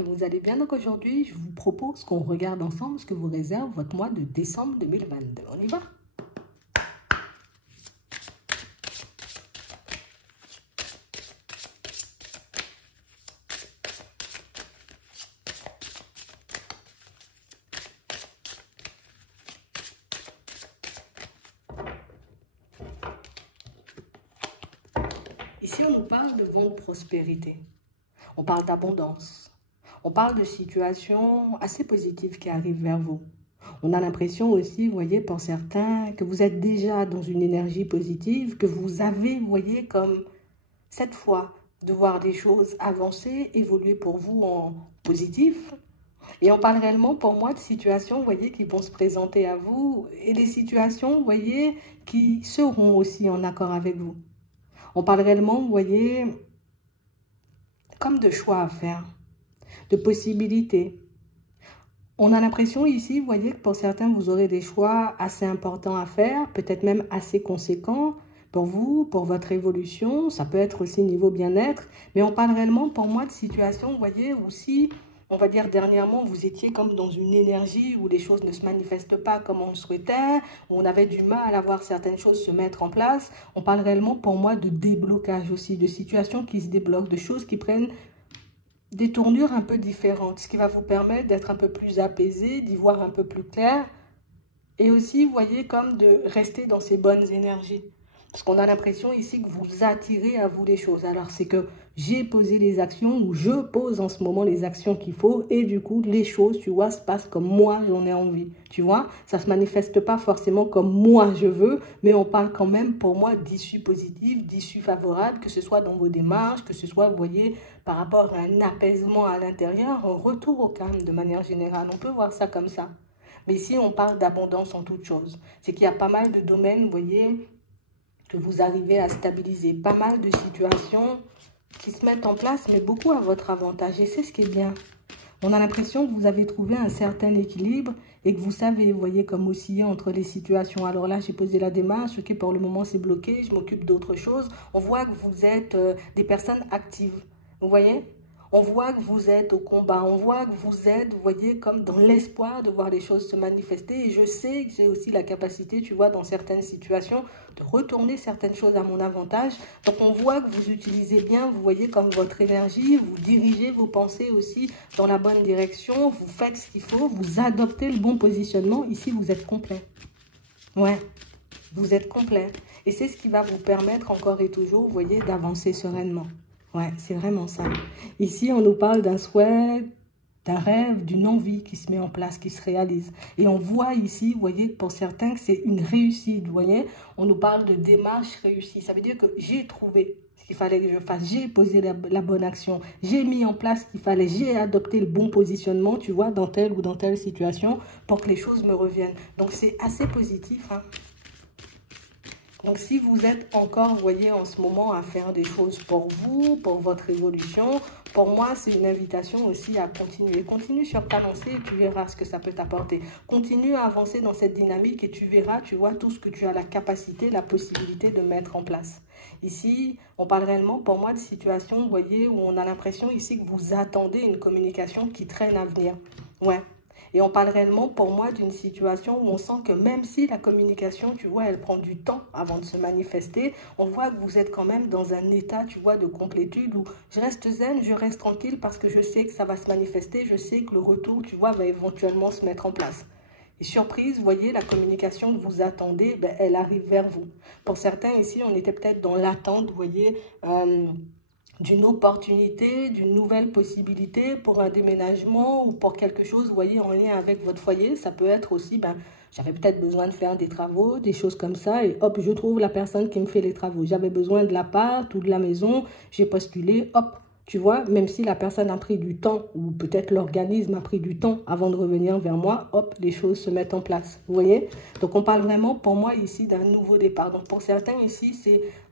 que vous allez bien. Donc aujourd'hui, je vous propose qu'on regarde ensemble ce que vous réserve votre mois de décembre 2022. On y va? Ici, on nous parle de vente prospérité. On parle d'abondance. On parle de situations assez positives qui arrivent vers vous. On a l'impression aussi, vous voyez, pour certains, que vous êtes déjà dans une énergie positive, que vous avez, vous voyez, comme cette fois, de voir des choses avancer, évoluer pour vous en positif. Et on parle réellement, pour moi, de situations, vous voyez, qui vont se présenter à vous et des situations, vous voyez, qui seront aussi en accord avec vous. On parle réellement, vous voyez, comme de choix à faire, de possibilités. On a l'impression ici, vous voyez, que pour certains, vous aurez des choix assez importants à faire, peut-être même assez conséquents pour vous, pour votre évolution. Ça peut être aussi niveau bien-être. Mais on parle réellement, pour moi, de situations, vous voyez, aussi, on va dire dernièrement, vous étiez comme dans une énergie où les choses ne se manifestent pas comme on le souhaitait, où on avait du mal à voir certaines choses se mettre en place. On parle réellement, pour moi, de déblocage aussi, de situations qui se débloquent, de choses qui prennent des tournures un peu différentes, ce qui va vous permettre d'être un peu plus apaisé, d'y voir un peu plus clair. Et aussi, vous voyez, comme de rester dans ces bonnes énergies. Parce qu'on a l'impression ici que vous attirez à vous les choses. Alors, c'est que j'ai posé les actions ou je pose en ce moment les actions qu'il faut. Et du coup, les choses, tu vois, se passent comme moi, j'en ai envie. Tu vois, ça ne se manifeste pas forcément comme moi, je veux. Mais on parle quand même, pour moi, d'issues positives, d'issues favorables, que ce soit dans vos démarches, que ce soit, vous voyez, par rapport à un apaisement à l'intérieur, un retour au calme de manière générale. On peut voir ça comme ça. Mais ici, on parle d'abondance en toute chose. C'est qu'il y a pas mal de domaines, vous voyez, que vous arrivez à stabiliser. Pas mal de situations qui se mettent en place, mais beaucoup à votre avantage. Et c'est ce qui est bien. On a l'impression que vous avez trouvé un certain équilibre et que vous savez, vous voyez, comme osciller entre les situations. Alors là, j'ai posé la démarche, ok, pour le moment, c'est bloqué, je m'occupe d'autre chose. On voit que vous êtes des personnes actives, vous voyez? On voit que vous êtes au combat, on voit que vous êtes, vous voyez, comme dans l'espoir de voir les choses se manifester. Et je sais que j'ai aussi la capacité, tu vois, dans certaines situations, de retourner certaines choses à mon avantage. Donc, on voit que vous utilisez bien, vous voyez, comme votre énergie, vous dirigez vos pensées aussi dans la bonne direction, vous faites ce qu'il faut, vous adoptez le bon positionnement. Ici, vous êtes complet. Ouais, vous êtes complet. Et c'est ce qui va vous permettre encore et toujours, vous voyez, d'avancer sereinement. Ouais, c'est vraiment ça. Ici, on nous parle d'un souhait, d'un rêve, d'une envie qui se met en place, qui se réalise. Et on voit ici, vous voyez, pour certains, que c'est une réussite, vous voyez. On nous parle de démarche réussie. Ça veut dire que j'ai trouvé ce qu'il fallait que je fasse. J'ai posé la bonne action. J'ai mis en place ce qu'il fallait. J'ai adopté le bon positionnement, tu vois, dans telle ou dans telle situation pour que les choses me reviennent. Donc, c'est assez positif, hein. Donc, si vous êtes encore, vous voyez, en ce moment à faire des choses pour vous, pour votre évolution, pour moi, c'est une invitation aussi à continuer. Continue sur ta lancée et tu verras ce que ça peut t'apporter. Continue à avancer dans cette dynamique et tu verras, tu vois, tout ce que tu as la capacité, la possibilité de mettre en place. Ici, on parle réellement, pour moi, de situations, vous voyez, où on a l'impression ici que vous attendez une communication qui traîne à venir. Ouais. Et on parle réellement, pour moi, d'une situation où on sent que même si la communication, tu vois, elle prend du temps avant de se manifester, on voit que vous êtes quand même dans un état, tu vois, de complétude où je reste zen, je reste tranquille parce que je sais que ça va se manifester, je sais que le retour, tu vois, va éventuellement se mettre en place. Et surprise, vous voyez, la communication que vous attendez, ben, elle arrive vers vous. Pour certains ici, on était peut-être dans l'attente, vous voyez, d'une opportunité, d'une nouvelle possibilité pour un déménagement ou pour quelque chose, vous voyez, en lien avec votre foyer. Ça peut être aussi, ben, j'avais peut-être besoin de faire des travaux, des choses comme ça, et hop, je trouve la personne qui me fait les travaux. J'avais besoin de l'appart ou de la maison, j'ai postulé, hop, tu vois, même si la personne a pris du temps, ou peut-être l'organisme a pris du temps avant de revenir vers moi, hop, les choses se mettent en place, vous voyez. Donc, on parle vraiment, pour moi, ici, d'un nouveau départ. Donc, pour certains, ici,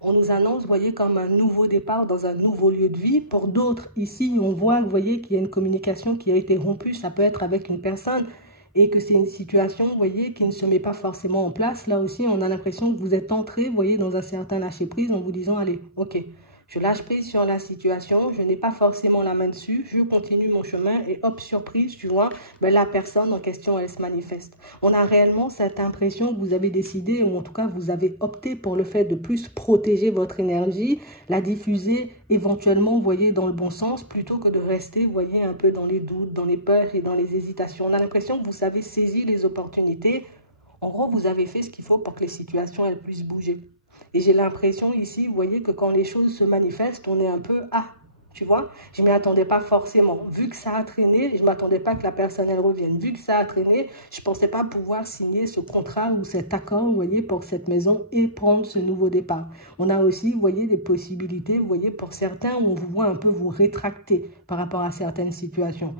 on nous annonce, vous voyez, comme un nouveau départ dans un nouveau lieu de vie. Pour d'autres, ici, on voit, vous voyez, qu'il y a une communication qui a été rompue. Ça peut être avec une personne et que c'est une situation, vous voyez, qui ne se met pas forcément en place. Là aussi, on a l'impression que vous êtes entré, vous voyez, dans un certain lâcher-prise en vous disant, allez, ok, Je lâche prise sur la situation, je n'ai pas forcément la main dessus, je continue mon chemin et hop, surprise, tu vois, ben, la personne en question, elle se manifeste. On a réellement cette impression que vous avez décidé, ou en tout cas, vous avez opté pour le fait de plus protéger votre énergie, la diffuser éventuellement, vous voyez, dans le bon sens, plutôt que de rester, vous voyez, un peu dans les doutes, dans les peurs et dans les hésitations. On a l'impression que vous savez saisir les opportunités. En gros, vous avez fait ce qu'il faut pour que les situations, elles puissent bouger. Et j'ai l'impression ici, vous voyez, que quand les choses se manifestent, on est un peu, ah, tu vois, je ne m'y attendais pas forcément. Vu que ça a traîné, je ne m'attendais pas que la personne, elle revienne. Vu que ça a traîné, je ne pensais pas pouvoir signer ce contrat ou cet accord, vous voyez, pour cette maison et prendre ce nouveau départ. On a aussi, vous voyez, des possibilités, vous voyez, pour certains, où on vous voit un peu vous rétracter par rapport à certaines situations.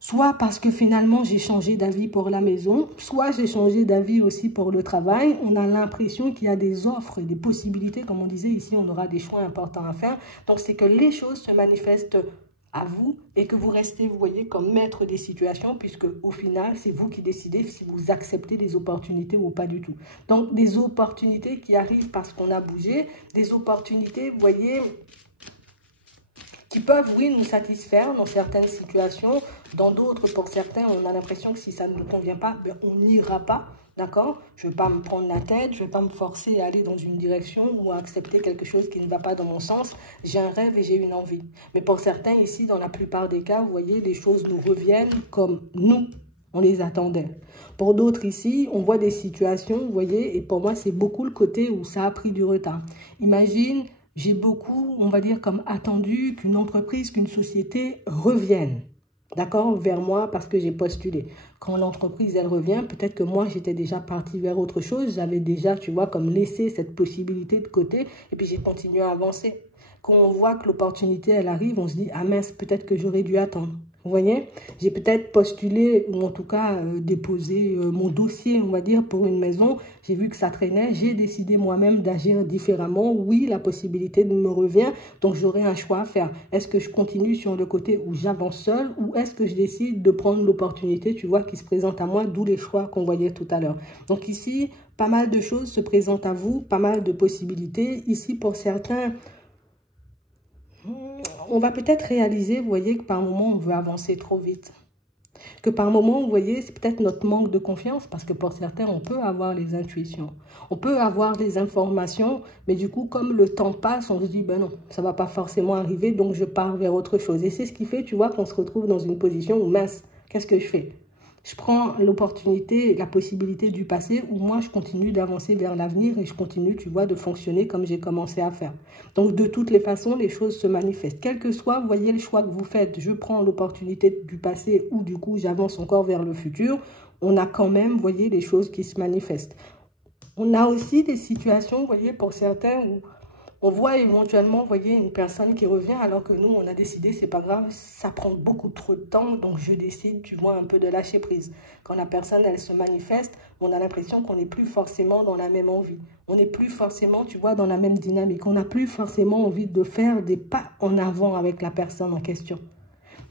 Soit parce que finalement, j'ai changé d'avis pour la maison, soit j'ai changé d'avis aussi pour le travail. On a l'impression qu'il y a des offres et des possibilités. Comme on disait ici, on aura des choix importants à faire. Donc, c'est que les choses se manifestent à vous et que vous restez, vous voyez, comme maître des situations, puisque au final, c'est vous qui décidez si vous acceptez des opportunités ou pas du tout. Donc, des opportunités qui arrivent parce qu'on a bougé, des opportunités, vous voyez, qui peuvent, oui, nous satisfaire dans certaines situations. Dans d'autres, pour certains, on a l'impression que si ça ne nous convient pas, ben, on n'ira pas, d'accord? Je ne vais pas me prendre la tête, je ne vais pas me forcer à aller dans une direction ou à accepter quelque chose qui ne va pas dans mon sens. J'ai un rêve et j'ai une envie. Mais pour certains, ici, dans la plupart des cas, vous voyez, les choses nous reviennent comme nous, on les attendait. Pour d'autres ici, on voit des situations, vous voyez, et pour moi, c'est beaucoup le côté où ça a pris du retard. Imagine... J'ai beaucoup, on va dire, comme attendu qu'une entreprise, qu'une société revienne, d'accord, vers moi parce que j'ai postulé. Quand l'entreprise, elle revient, peut-être que moi, j'étais déjà partie vers autre chose. J'avais déjà, tu vois, comme laissé cette possibilité de côté et puis j'ai continué à avancer. Quand on voit que l'opportunité, elle arrive, on se dit, ah mince, peut-être que j'aurais dû attendre. Vous voyez, j'ai peut-être postulé ou en tout cas déposé mon dossier, on va dire, pour une maison. J'ai vu que ça traînait. J'ai décidé moi-même d'agir différemment. Oui, la possibilité me revient. Donc, j'aurai un choix à faire. Est-ce que je continue sur le côté où j'avance seul ou est-ce que je décide de prendre l'opportunité, tu vois, qui se présente à moi, d'où les choix qu'on voyait tout à l'heure. Donc ici, pas mal de choses se présentent à vous, pas mal de possibilités. Ici, pour certains... on va peut-être réaliser, vous voyez, que par moment, on veut avancer trop vite. Que par moment, vous voyez, c'est peut-être notre manque de confiance, parce que pour certains, on peut avoir les intuitions. On peut avoir des informations, mais du coup, comme le temps passe, on se dit, ben non, ça ne va pas forcément arriver, donc je pars vers autre chose. Et c'est ce qui fait, tu vois, qu'on se retrouve dans une position où, mince, qu'est-ce que je fais? Je prends l'opportunité, la possibilité du passé où moi, je continue d'avancer vers l'avenir et je continue, tu vois, de fonctionner comme j'ai commencé à faire. Donc, de toutes les façons, les choses se manifestent. Quel que soit, vous voyez, le choix que vous faites, je prends l'opportunité du passé ou du coup, j'avance encore vers le futur. On a quand même, vous voyez, les choses qui se manifestent. On a aussi des situations, vous voyez, pour certains où on voit éventuellement, vous voyez, une personne qui revient alors que nous, on a décidé, c'est pas grave, ça prend beaucoup trop de temps, donc je décide, tu vois, un peu de lâcher prise. Quand la personne, elle se manifeste, on a l'impression qu'on n'est plus forcément dans la même envie. On n'est plus forcément, tu vois, dans la même dynamique. On n'a plus forcément envie de faire des pas en avant avec la personne en question.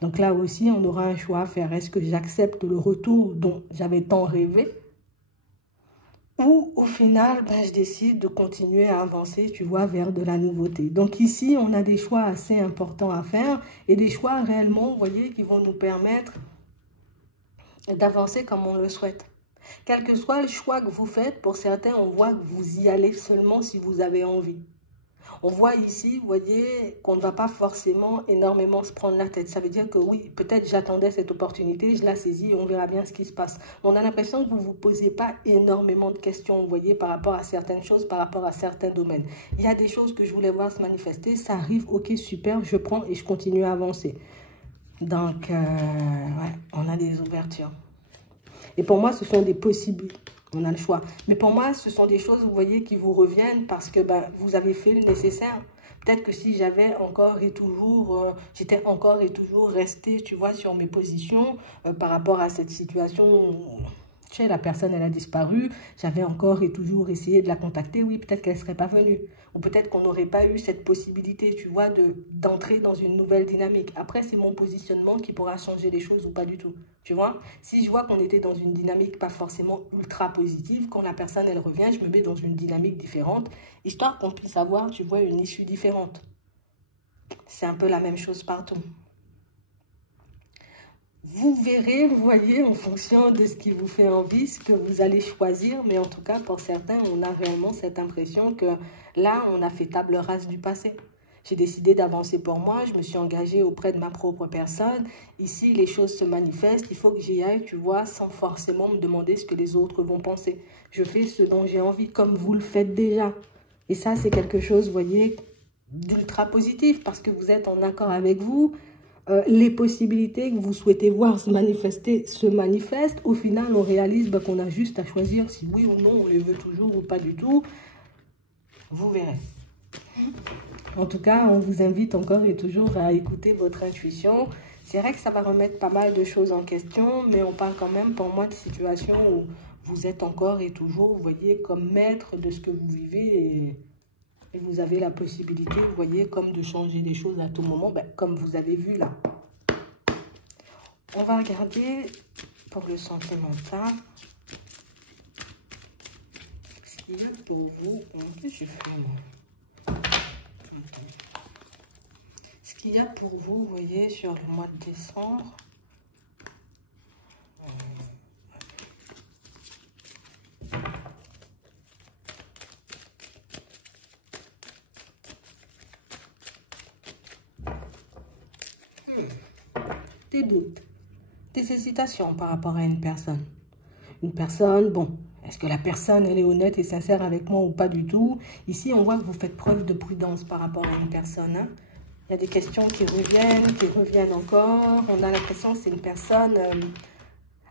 Donc là aussi, on aura un choix à faire. Est-ce que j'accepte le retour dont j'avais tant rêvé ? Ou au final, ben, je décide de continuer à avancer, tu vois, vers de la nouveauté. Donc ici, on a des choix assez importants à faire et des choix réellement, vous voyez, qui vont nous permettre d'avancer comme on le souhaite. Quel que soit le choix que vous faites, pour certains, on voit que vous y allez seulement si vous avez envie. On voit ici, vous voyez, qu'on ne va pas forcément énormément se prendre la tête. Ça veut dire que oui, peut-être j'attendais cette opportunité, je la saisis et on verra bien ce qui se passe. On a l'impression que vous ne vous posez pas énormément de questions, vous voyez, par rapport à certaines choses, par rapport à certains domaines. Il y a des choses que je voulais voir se manifester, ça arrive, ok, super, je prends et je continue à avancer. Donc, ouais, on a des ouvertures. Et pour moi, ce sont des possibilités. On a le choix. Mais pour moi, ce sont des choses, vous voyez, qui vous reviennent parce que ben, vous avez fait le nécessaire. Peut-être que si j'avais encore et toujours, j'étais encore et toujours restée, tu vois, sur mes positions par rapport à cette situation. Tu sais, la personne, elle a disparu. J'avais encore et toujours essayé de la contacter. Oui, peut-être qu'elle ne serait pas venue. Ou peut-être qu'on n'aurait pas eu cette possibilité, tu vois, d'entrer dans une nouvelle dynamique. Après, c'est mon positionnement qui pourra changer les choses ou pas du tout. Tu vois, si je vois qu'on était dans une dynamique pas forcément ultra positive, quand la personne, elle revient, je me mets dans une dynamique différente, histoire qu'on puisse avoir, tu vois, une issue différente. c'est un peu la même chose partout. Vous verrez, vous voyez, en fonction de ce qui vous fait envie, ce que vous allez choisir. Mais en tout cas, pour certains, on a réellement cette impression que là, on a fait table rase du passé. J'ai décidé d'avancer pour moi, je me suis engagée auprès de ma propre personne. Ici, les choses se manifestent, il faut que j'y aille, tu vois, sans forcément me demander ce que les autres vont penser. Je fais ce dont j'ai envie, comme vous le faites déjà. Et ça, c'est quelque chose, vous voyez, d'ultra positif, parce que vous êtes en accord avec vous. Les possibilités que vous souhaitez voir se manifester se manifestent. Au final, on réalise qu'on a juste à choisir si oui ou non on les veut toujours ou pas du tout. Vous verrez. En tout cas, on vous invite encore et toujours à écouter votre intuition. C'est vrai que ça va remettre pas mal de choses en question, mais on parle quand même pour moi de situations où vous êtes encore et toujours, vous voyez, comme maître de ce que vous vivez et vous avez la possibilité, vous voyez, comme de changer des choses à tout moment, comme vous avez vu là. On va regarder pour le sentimental. Ce qu'il y a pour vous. Qu'est-ce que j'ai fait moi? Ce qu'il y a pour vous, vous voyez, sur le mois de décembre. Des doutes, des hésitations par rapport à une personne. Une personne, bon, est-ce que la personne, elle est honnête et sincère avec moi ou pas du tout? Ici, on voit que vous faites preuve de prudence par rapport à une personne. Hein. Il y a des questions qui reviennent encore. On a l'impression que c'est une personne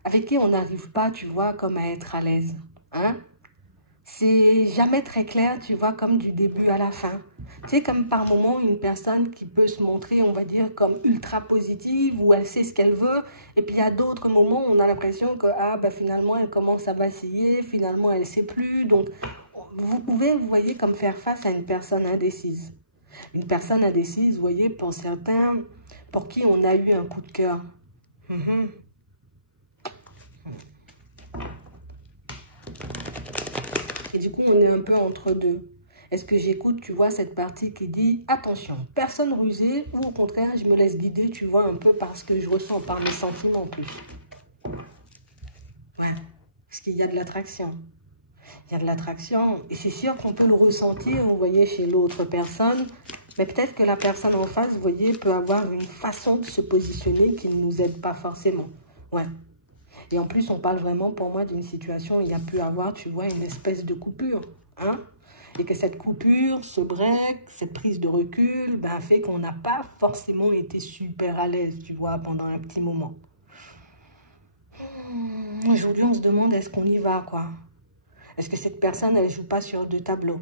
avec qui on n'arrive pas, tu vois, comme à être à l'aise. Hein? C'est jamais très clair, tu vois, comme du début à la fin. Tu sais, comme par moment, une personne qui peut se montrer, on va dire, comme ultra positive, où elle sait ce qu'elle veut. Et puis, il y a d'autres moments où on a l'impression que, finalement, elle commence à vaciller, finalement, elle ne sait plus. Donc, vous pouvez, vous voyez, comme faire face à une personne indécise. Une personne indécise, vous voyez, pour certains, pour qui on a eu un coup de cœur. Et du coup, on est un peu entre deux. Est-ce que j'écoute, tu vois, cette partie qui dit, attention, personne rusée, ou au contraire, je me laisse guider, tu vois, un peu par ce que je ressens, par mes sentiments en plus. Ouais, parce qu'il y a de l'attraction. Il y a de l'attraction, et c'est sûr qu'on peut le ressentir, vous voyez, chez l'autre personne, mais peut-être que la personne en face, vous voyez, peut avoir une façon de se positionner qui ne nous aide pas forcément. Ouais. Et en plus, on parle vraiment, pour moi, d'une situation où il y a pu avoir, tu vois, une espèce de coupure, hein? Et que cette coupure, ce break, cette prise de recul, fait qu'on n'a pas forcément été super à l'aise, tu vois, pendant un petit moment. Aujourd'hui, on se demande, est-ce qu'on y va, quoi? Est-ce que cette personne, elle ne joue pas sur deux tableaux?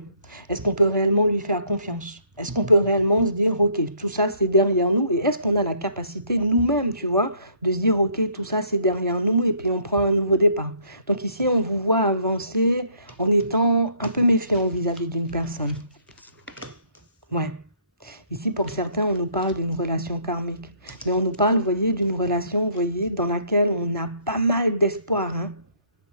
Est-ce qu'on peut réellement lui faire confiance? Est-ce qu'on peut réellement se dire, ok, tout ça, c'est derrière nous? Et est-ce qu'on a la capacité, nous-mêmes, tu vois, de se dire, ok, tout ça, c'est derrière nous, et puis on prend un nouveau départ. Donc ici, on vous voit avancer en étant un peu méfiant vis-à-vis d'une personne. Ouais. Ici, pour certains, on nous parle d'une relation karmique. Mais on nous parle, vous voyez, d'une relation, vous voyez, dans laquelle on a pas mal d'espoir, hein.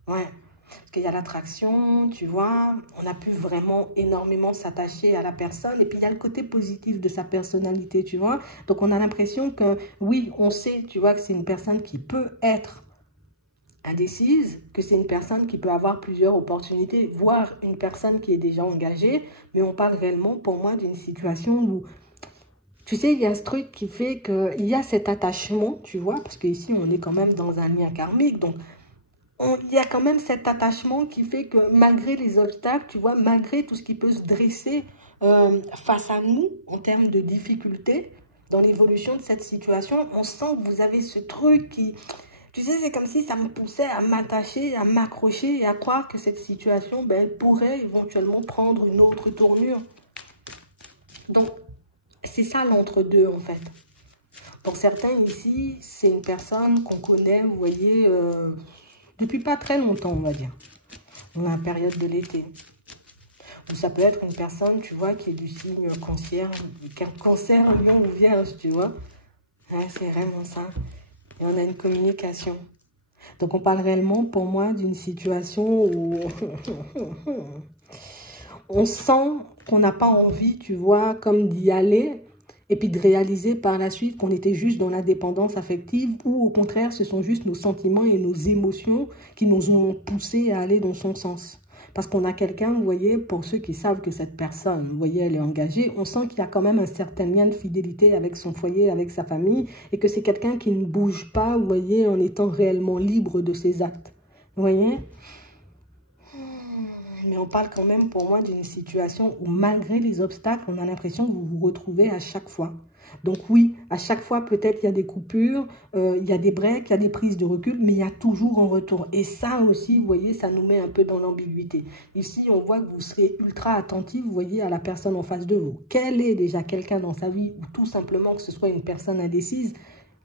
Ouais. Parce qu'il y a l'attraction, tu vois, on a pu vraiment énormément s'attacher à la personne. Et puis, il y a le côté positif de sa personnalité, tu vois. Donc, on a l'impression que, oui, on sait, tu vois, que c'est une personne qui peut être indécise, que c'est une personne qui peut avoir plusieurs opportunités, voire une personne qui est déjà engagée. Mais on parle réellement, pour moi, d'une situation où, tu sais, il y a ce truc qui fait qu'il y a cet attachement, tu vois, parce qu'ici, on est quand même dans un lien karmique, donc il y a quand même cet attachement qui fait que malgré les obstacles, tu vois, malgré tout ce qui peut se dresser face à nous en termes de difficultés dans l'évolution de cette situation, on sent que vous avez ce truc qui, tu sais, c'est comme si ça me poussait à m'attacher, à m'accrocher et à croire que cette situation, elle pourrait éventuellement prendre une autre tournure. Donc, c'est ça l'entre-deux en fait. Pour certains ici, c'est une personne qu'on connaît, vous voyez, depuis pas très longtemps, on va dire. On a la période de l'été. Ou ça peut être une personne, tu vois, qui est du signe cancer, lion ou vierge, tu vois. Ouais, c'est vraiment ça. Et on a une communication. Donc, on parle réellement, pour moi, d'une situation où on sent qu'on n'a pas envie, tu vois, comme d'y aller. Et puis de réaliser par la suite qu'on était juste dans la dépendance affective ou au contraire, ce sont juste nos sentiments et nos émotions qui nous ont poussés à aller dans son sens. Parce qu'on a quelqu'un, vous voyez, pour ceux qui savent que cette personne, vous voyez, elle est engagée, on sent qu'il y a quand même un certain lien de fidélité avec son foyer, avec sa famille, et que c'est quelqu'un qui ne bouge pas, vous voyez, en étant réellement libre de ses actes. Vous voyez? Mais on parle quand même pour moi d'une situation où malgré les obstacles, on a l'impression que vous vous retrouvez à chaque fois. Donc oui, à chaque fois peut-être il y a des coupures, il y a des breaks, il y a des prises de recul, mais il y a toujours un retour. Et ça aussi, vous voyez, ça nous met un peu dans l'ambiguïté. Ici, on voit que vous serez ultra attentif, vous voyez, à la personne en face de vous. Quel est déjà quelqu'un dans sa vie ou tout simplement que ce soit une personne indécise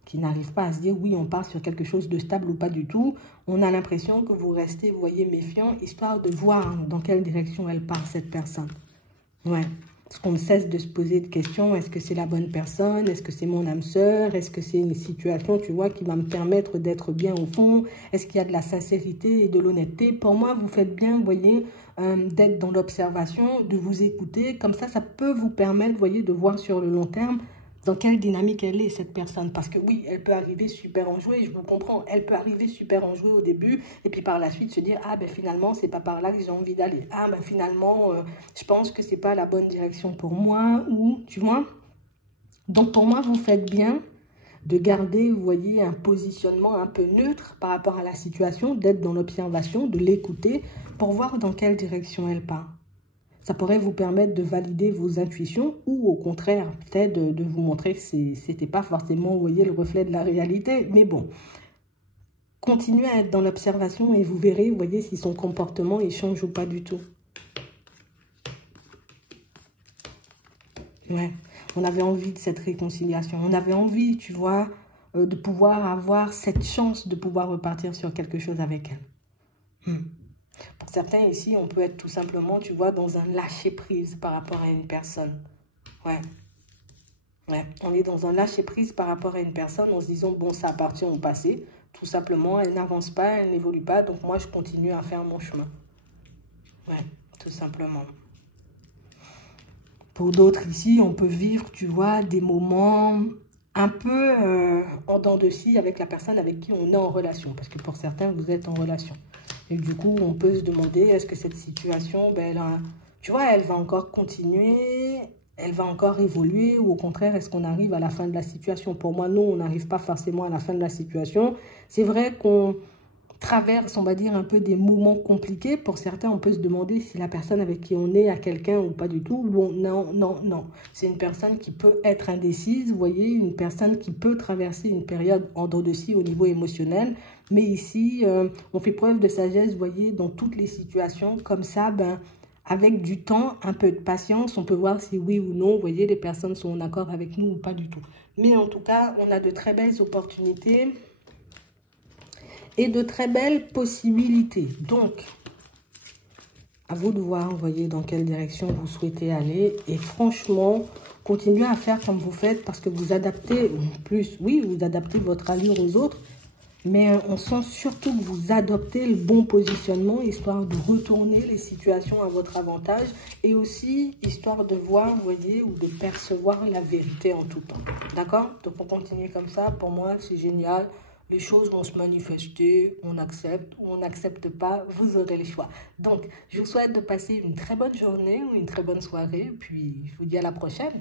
qui n'arrive pas à se dire oui, on part sur quelque chose de stable ou pas du tout. On a l'impression que vous restez, vous voyez, méfiant, histoire de voir dans quelle direction elle part, cette personne. Ouais. Parce qu'on ne cesse de se poser de questions, est-ce que c'est la bonne personne? Est-ce que c'est mon âme sœur? Est-ce que c'est une situation, tu vois, qui va me permettre d'être bien au fond? Est-ce qu'il y a de la sincérité et de l'honnêteté? Pour moi, vous faites bien, vous voyez, d'être dans l'observation, de vous écouter. Comme ça peut vous permettre, vous voyez, de voir sur le long terme dans quelle dynamique elle est, cette personne. Parce que oui, elle peut arriver super enjouée, je vous comprends. Elle peut arriver super enjouée au début, et puis par la suite se dire, ah ben finalement, c'est pas par là que j'ai envie d'aller. Ah ben finalement, je pense que c'est pas la bonne direction pour moi, ou, tu vois. Donc pour moi, vous faites bien de garder, vous voyez, un positionnement un peu neutre par rapport à la situation, d'être dans l'observation, de l'écouter, pour voir dans quelle direction elle part. Ça pourrait vous permettre de valider vos intuitions ou au contraire, peut-être de vous montrer que ce n'était pas forcément, vous voyez, le reflet de la réalité. Mais bon, continuez à être dans l'observation et vous verrez, vous voyez, si son comportement il change ou pas du tout. Ouais, on avait envie de cette réconciliation. On avait envie, tu vois, de pouvoir avoir cette chance de pouvoir repartir sur quelque chose avec elle. Pour certains ici, on peut être tout simplement, tu vois, dans un lâcher-prise par rapport à une personne. Ouais. Ouais. On est dans un lâcher-prise par rapport à une personne en se disant, bon, ça appartient au passé. Tout simplement, elle n'avance pas, elle n'évolue pas, donc moi, je continue à faire mon chemin. Ouais, tout simplement. Pour d'autres ici, on peut vivre, tu vois, des moments un peu en dents de scie avec la personne avec qui on est en relation. Parce que pour certains, vous êtes en relation. Et du coup, on peut se demander, est-ce que cette situation, ben, tu vois, elle va encore continuer, elle va encore évoluer, ou au contraire, est-ce qu'on arrive à la fin de la situation? Pour moi, non, on n'arrive pas forcément à la fin de la situation. C'est vrai qu'on traverse, on va dire, un peu des moments compliqués. Pour certains, on peut se demander si la personne avec qui on est a quelqu'un ou pas du tout. Bon, non, non, non. C'est une personne qui peut être indécise, vous voyez, une personne qui peut traverser une période en dents de scie au niveau émotionnel. Mais ici, on fait preuve de sagesse, vous voyez, dans toutes les situations. Comme ça, ben, avec du temps, un peu de patience, on peut voir si oui ou non, vous voyez, les personnes sont en accord avec nous ou pas du tout. Mais en tout cas, on a de très belles opportunités et de très belles possibilités. Donc, à vous de voir, vous voyez, dans quelle direction vous souhaitez aller. Et franchement, continuez à faire comme vous faites parce que vous adaptez, en plus, oui, vous adaptez votre allure aux autres. Mais on sent surtout que vous adoptez le bon positionnement, histoire de retourner les situations à votre avantage. Et aussi, histoire de voir, vous voyez, ou de percevoir la vérité en tout temps. D'accord? Donc, on continue comme ça. Pour moi, c'est génial. Les choses vont se manifester, on accepte ou on n'accepte pas, vous aurez le choix. Donc, je vous souhaite de passer une très bonne journée ou une très bonne soirée. Puis, je vous dis à la prochaine.